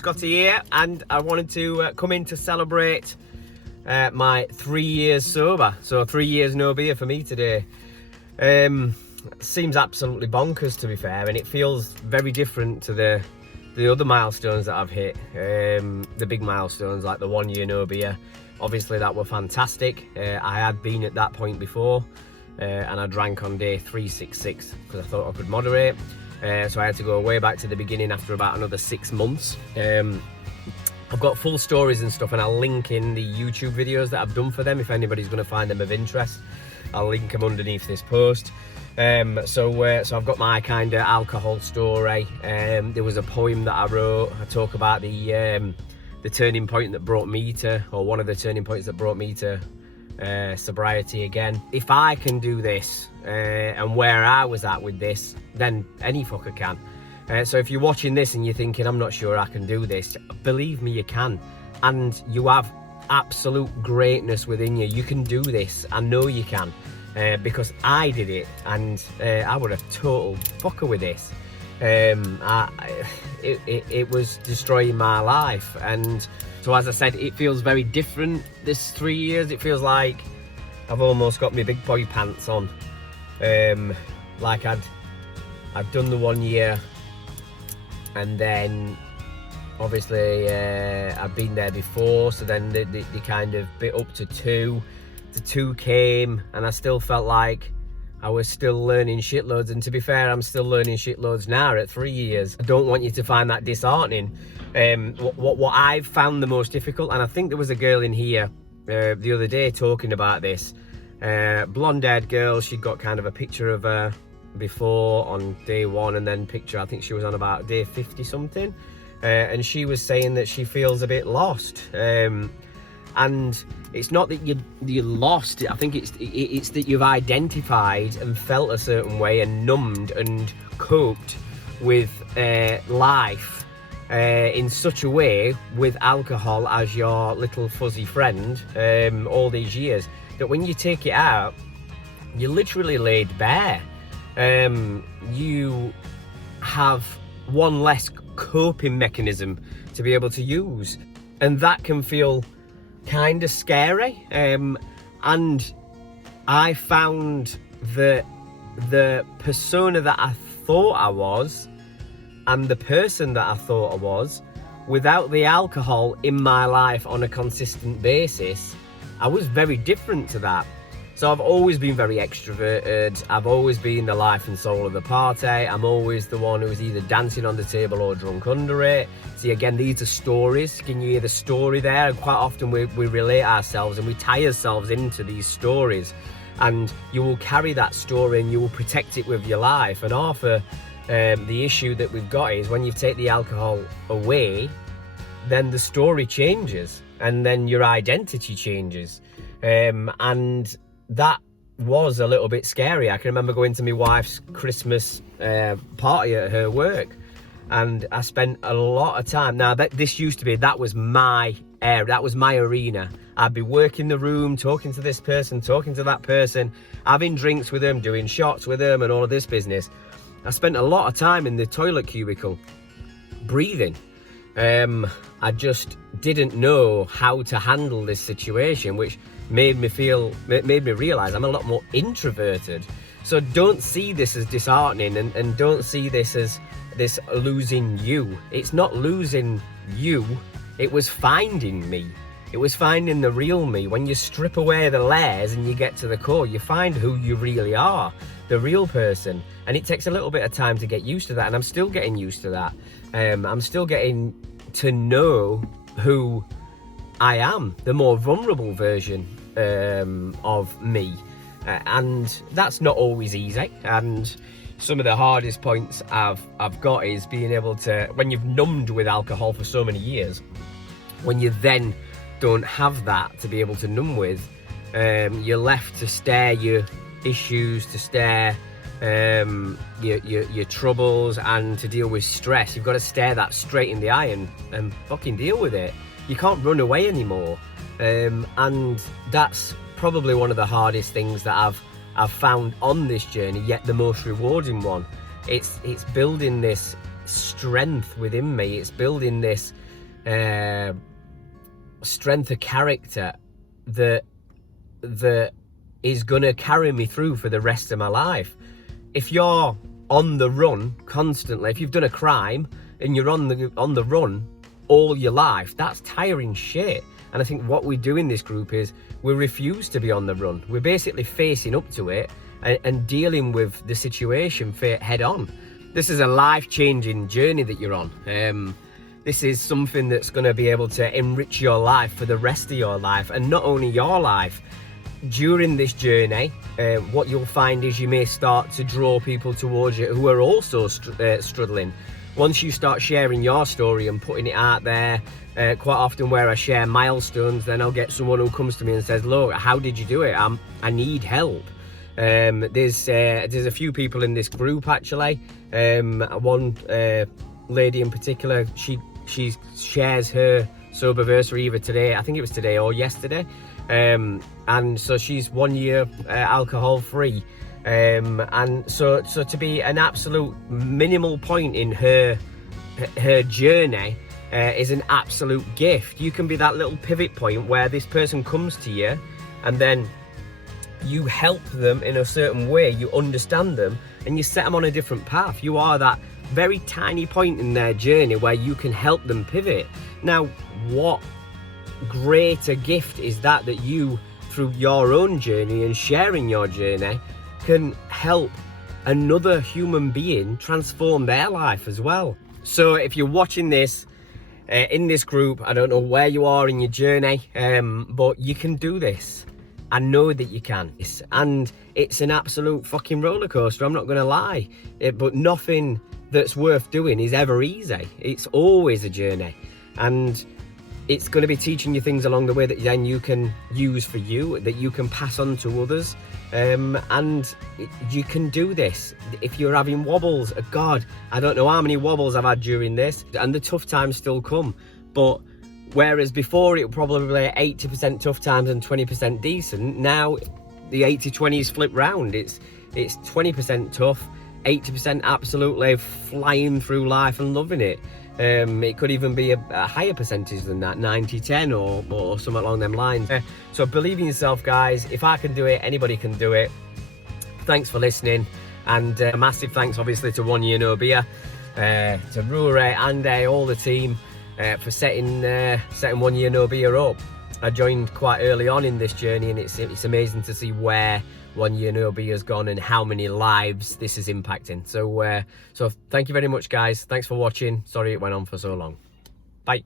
Scotty here, and I wanted to come in to celebrate my 3 years sober. So 3 years no beer for me today. Seems absolutely bonkers, to be fair, and it feels very different to the other milestones that I've hit. The big milestones like the 1 year no beer. Obviously that were fantastic. I had been at that point before, and I drank on day 366 because I thought I could moderate. So I had to go way back to the beginning after about another 6 months. I've got full stories and stuff, and I'll link in the YouTube videos that I've done for them if anybody's going to find them of interest. I'll link them underneath this post. So I've got my kind of alcohol story. There was a poem that I wrote. I talk about the turning point that brought me to, or one of the turning points that brought me to sobriety again. If I can do this and where I was at with this, then any fucker can. So if you're watching this and you're thinking, I'm not sure I can do this, believe me, you can. And you have absolute greatness within you. You can do this. I know you can, because I did it, and I would have total fucker with this. It was destroying my life, and so as I said, it feels very different this 3 years. It feels like I've almost got my big boy pants on. Like I've done the 1 year, and then obviously I've been there before, so then they kind of bit up to 2. The 2 came, and I still felt like I was still learning shitloads, and to be fair, I'm still learning shitloads now at 3 years. I don't want you to find that disheartening. What I've found the most difficult, and I think there was a girl in here the other day talking about this, blonde-haired girl. She got kind of a picture of her before on day 1, and then picture, I think she was on about day 50 something, and she was saying that she feels a bit lost. And it's not that you're lost. I think it's that you've identified and felt a certain way and numbed and coped with life in such a way with alcohol as your little fuzzy friend all these years, that when you take it out, you're literally laid bare. You have one less coping mechanism to be able to use, and that can feel kind of scary. And I found that the persona that I thought I was and the person that I thought I was, without the alcohol in my life on a consistent basis, I was very different to that. So I've always been very extroverted. I've always been the life and soul of the party. I'm always the one who's either dancing on the table or drunk under it. See, again, these are stories. Can you hear the story there? And quite often we relate ourselves and we tie ourselves into these stories. And you will carry that story and you will protect it with your life. And often the issue that we've got is when you take the alcohol away, then the story changes and then your identity changes. And that was a little bit scary. I can remember going to my wife's Christmas party at her work, and I spent a lot of time. Now this used to be, that was my area, that was my arena. I'd be working the room, talking to this person, talking to that person, having drinks with them, doing shots with them, and all of this business. I spent a lot of time in the toilet cubicle, breathing. I just didn't know how to handle this situation, which made me realize I'm a lot more introverted. So don't see this as disheartening, and don't see this as this losing you. It's not losing you, it was finding me. It was finding the real me. When you strip away the layers and you get to the core, you find who you really are, the real person. And it takes a little bit of time to get used to that, and I'm still getting used to that. I'm still getting to know who I am, the more vulnerable version of me, and that's not always easy. And some of the hardest points I've got is being able to, when you've numbed with alcohol for so many years, when you then don't have that to be able to numb with, you're left to stare your issues, to stare your troubles, and to deal with stress. You've got to stare that straight in the eye and fucking deal with it. You can't run away anymore. And that's probably one of the hardest things that I've found on this journey, yet the most rewarding one. It's building this strength within me. It's building this strength of character that is gonna carry me through for the rest of my life. If you're on the run constantly, if you've done a crime and you're on the run all your life, that's tiring shit. And I think what we do in this group is we refuse to be on the run. We're basically facing up to it and dealing with the situation head on. This is a life-changing journey that you're on. This is something that's going to be able to enrich your life for the rest of your life, and not only your life. During this journey, what you'll find is you may start to draw people towards you who are also struggling. Once you start sharing your story and putting it out there, quite often where I share milestones, then I'll get someone who comes to me and says, look, how did you do it? I need help. There's a few people in this group actually. One lady in particular, she shares her soberversary either today, I think it was today or yesterday. And so she's 1 year alcohol free. And so to be an absolute minimal point in her journey is an absolute gift. You can be that little pivot point where this person comes to you and then you help them in a certain way, you understand them, and you set them on a different path. You are that very tiny point in their journey where you can help them pivot. Now, what greater gift is that you, through your own journey and sharing your journey, can help another human being transform their life as well. So if you're watching this in this group, I don't know where you are in your journey, but you can do this. I know that you can. And it's an absolute fucking roller coaster, I'm not gonna lie. But nothing that's worth doing is ever easy. It's always a journey. And it's going to be teaching you things along the way that then you can use for you, that you can pass on to others. And you can do this. If you're having wobbles, God, I don't know how many wobbles I've had during this, and the tough times still come. But whereas before it was probably 80% tough times and 20% decent, now the 80-20 is flipped round. It's 20% tough, 80% absolutely flying through life and loving it. It could even be a higher percentage than that, 90-10 or something along them lines. So believe in yourself, guys. If I can do it, anybody can do it. Thanks for listening, and a massive thanks obviously to 1 Year No Beer, to Rure, Andy, all the team for setting 1 Year No Beer up. I joined quite early on in this journey, and it's amazing to see where 1 Year No Beer has gone and how many lives this is impacting. So thank you very much, guys. Thanks for watching. Sorry it went on for so long. Bye.